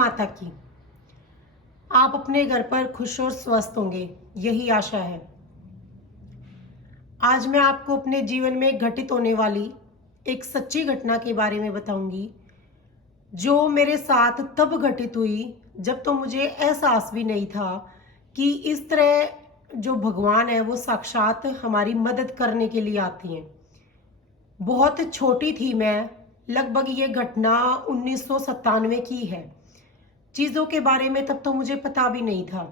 माता की। आप अपने घर पर खुश और स्वस्थ होंगे, यही आशा है। आज मैं आपको अपने जीवन में घटित होने वाली एक सच्ची घटना के बारे में बताऊंगी, जो मेरे साथ तब घटित हुई जब तो मुझे एहसास भी नहीं था कि इस तरह जो भगवान है वो साक्षात हमारी मदद करने के लिए आती हैं। बहुत छोटी थी मैं, लगभग ये घटना 1997 की है। चीज़ों के बारे में तब तो मुझे पता भी नहीं था।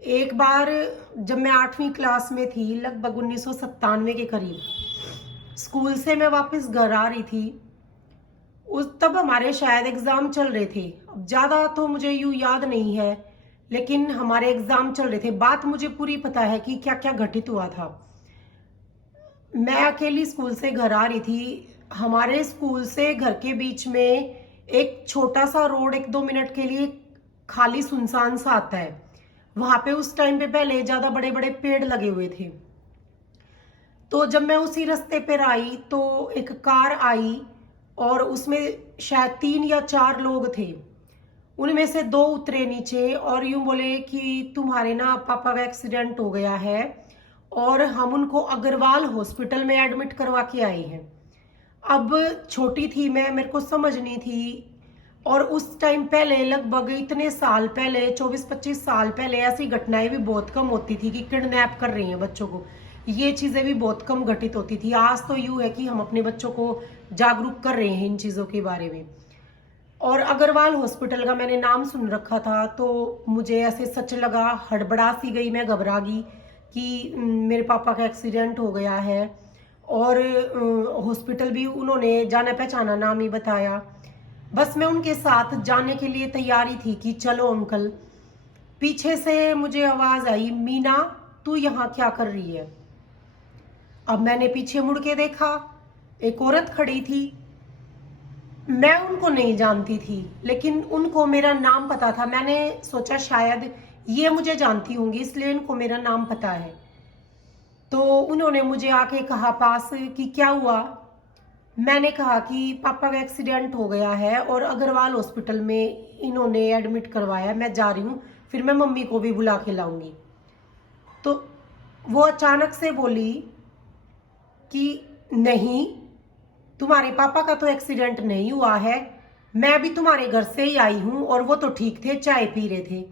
एक बार जब मैं 8वीं क्लास में थी, लगभग 1997 के करीब, स्कूल से मैं वापस घर आ रही थी। उस तब हमारे शायद एग्ज़ाम चल रहे थे। अब ज़्यादा तो मुझे यूँ याद नहीं है, लेकिन हमारे एग्ज़ाम चल रहे थे। बात मुझे पूरी पता है कि क्या क्या घटित हुआ था। मैं अकेली स्कूल से घर आ रही थी। हमारे स्कूल से घर के बीच में एक छोटा सा रोड 1-2 मिनट के लिए खाली सुनसान सा आता है। वहां पे उस टाइम पे पहले ज्यादा बड़े बड़े पेड़ लगे हुए थे। तो जब मैं उसी रास्ते पर आई तो एक कार आई और उसमें शायद 3 या 4 लोग थे। उनमें से 2 उतरे नीचे और यूं बोले कि तुम्हारे ना पापा का एक्सीडेंट हो गया है और हम उनको अग्रवाल हॉस्पिटल में एडमिट करवा के आए हैं। अब छोटी थी मैं, मेरे को समझ नहीं थी। और उस टाइम पहले, लगभग इतने साल पहले, 24-25 साल पहले, ऐसी घटनाएं भी बहुत कम होती थी कि किडनैप कर रही हैं बच्चों को। ये चीज़ें भी बहुत कम घटित होती थी। आज तो यूँ है कि हम अपने बच्चों को जागरूक कर रहे हैं इन चीज़ों के बारे में। और अग्रवाल हॉस्पिटल का मैंने नाम सुन रखा था, तो मुझे ऐसे सच लगा, हड़बड़ा सी गई मैं, घबरा गई कि मेरे पापा का एक्सीडेंट हो गया है। और हॉस्पिटल भी उन्होंने जाना पहचाना नाम ही बताया। बस मैं उनके साथ जाने के लिए तैयारी थी कि चलो अंकल। पीछे से मुझे आवाज आई, मीना तू यहाँ क्या कर रही है? अब मैंने पीछे मुड़ के देखा, एक औरत खड़ी थी। मैं उनको नहीं जानती थी, लेकिन उनको मेरा नाम पता था। मैंने सोचा शायद ये मुझे जानती होंगी, इसलिए इनको मेरा नाम पता है। तो उन्होंने मुझे आके कहा पास कि क्या हुआ। मैंने कहा कि पापा का एक्सीडेंट हो गया है और अग्रवाल हॉस्पिटल में इन्होंने एडमिट करवाया, मैं जा रही हूँ, फिर मैं मम्मी को भी बुला के लाऊंगी। तो वो अचानक से बोली कि नहीं, तुम्हारे पापा का तो एक्सीडेंट नहीं हुआ है, मैं भी तुम्हारे घर से ही आई हूं और वो तो ठीक थे, चाय पी रहे थे।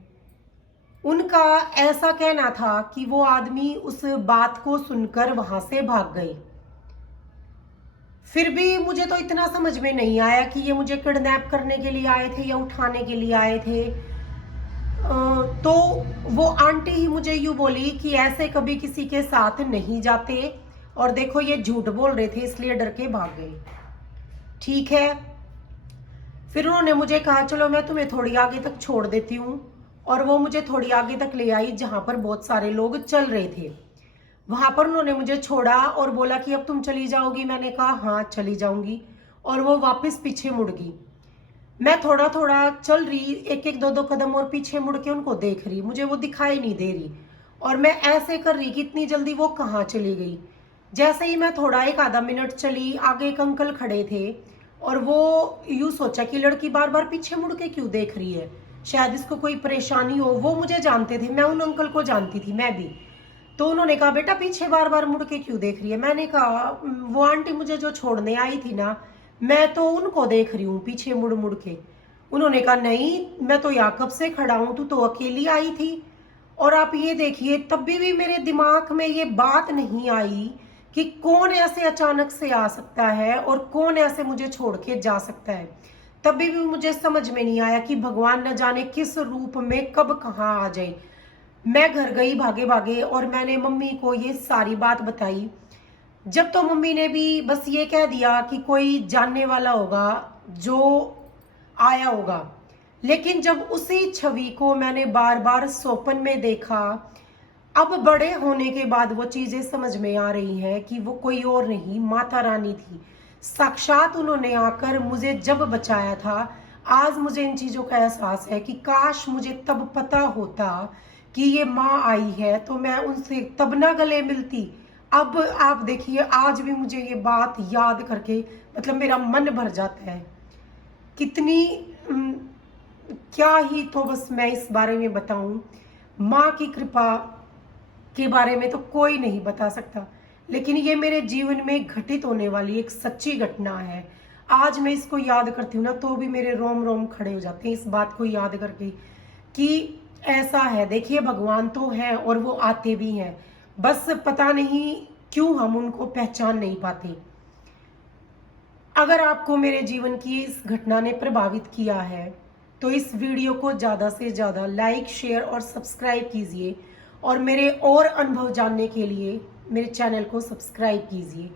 उनका ऐसा कहना था कि वो आदमी उस बात को सुनकर वहां से भाग गए। फिर भी मुझे तो इतना समझ में नहीं आया कि ये मुझे किडनैप करने के लिए आए थे या उठाने के लिए आए थे। तो वो आंटी ही मुझे यूं बोली कि ऐसे कभी किसी के साथ नहीं जाते, और देखो ये झूठ बोल रहे थे इसलिए डर के भाग गए। ठीक है। फिर उन्होंने मुझे कहा चलो मैं तुम्हें थोड़ी आगे तक छोड़ देती हूँ, और वो मुझे थोड़ी आगे तक ले आई जहां पर बहुत सारे लोग चल रहे थे। वहां पर उन्होंने मुझे छोड़ा और बोला कि अब तुम चली जाओगी? मैंने कहा हाँ चली जाऊंगी, और वो वापस पीछे मुड़ गई। मैं थोड़ा थोड़ा चल रही, एक एक 2-2 कदम और पीछे मुड़ के उनको देख रही, मुझे वो दिखाई नहीं दे रही। और मैं ऐसे कर रही कि इतनी जल्दी वो कहाँ चली गई। जैसे ही मैं थोड़ा 1 आधा मिनट चली, आगे एक अंकल खड़े थे और वो यूं सोचा कि लड़की बार बार पीछे मुड़ के क्यों देख रही है, शायद इसको कोई परेशानी हो। वो मुझे जानते थे, मैं उन अंकल को जानती थी, मैं भी। तो उन्होंने कहा बेटा पीछे बार बार मुड़ के क्यों देख रही है? मैंने कहा वो आंटी मुझे जो छोड़ने आई थी ना, मैं तो उनको देख रही हूँ पीछे मुड़ मुड़ के। उन्होंने कहा नहीं, मैं तो यहाँ कब से खड़ा हूं, तू तो अकेली आई थी। और आप ये देखिए, तब भी मेरे दिमाग में ये बात नहीं आई कि कौन ऐसे अचानक से आ सकता है और कौन ऐसे मुझे छोड़ के जा सकता है। तब भी मुझे समझ में नहीं आया कि भगवान न जाने किस रूप में कब कहाँ आ जाए। मैं घर गई भागे भागे और मैंने मम्मी को ये सारी बात बताई। जब तो मम्मी ने भी बस ये कह दिया कि कोई जानने वाला होगा जो आया होगा। लेकिन जब उसी छवि को मैंने बार बार स्वप्न में देखा, अब बड़े होने के बाद वो चीजें समझ में आ रही हैं कि वो कोई और नहीं, माता रानी थी। साक्षात उन्होंने आकर मुझे जब बचाया था। आज मुझे इन चीजों का एहसास है कि काश मुझे तब पता होता कि ये माँ आई है, तो मैं उनसे तब ना गले मिलती। अब आप देखिए, आज भी मुझे ये बात याद करके मतलब मेरा मन भर जाता है। कितनी क्या ही तो बस मैं इस बारे में बताऊं। माँ की कृपा के बारे में तो कोई नहीं बता सकता, लेकिन ये मेरे जीवन में घटित होने वाली एक सच्ची घटना है। आज मैं इसको याद करती हूँ ना तो भी मेरे रोम रोम खड़े हो जाते हैं इस बात को याद करके कि ऐसा है। देखिए, भगवान तो है और वो आते भी हैं, बस पता नहीं क्यों हम उनको पहचान नहीं पाते। अगर आपको मेरे जीवन की इस घटना ने प्रभावित किया है तो इस वीडियो को ज़्यादा से ज़्यादा लाइक, शेयर और सब्सक्राइब कीजिए, और मेरे और अनुभव जानने के लिए मेरे चैनल को सब्सक्राइब कीजिए।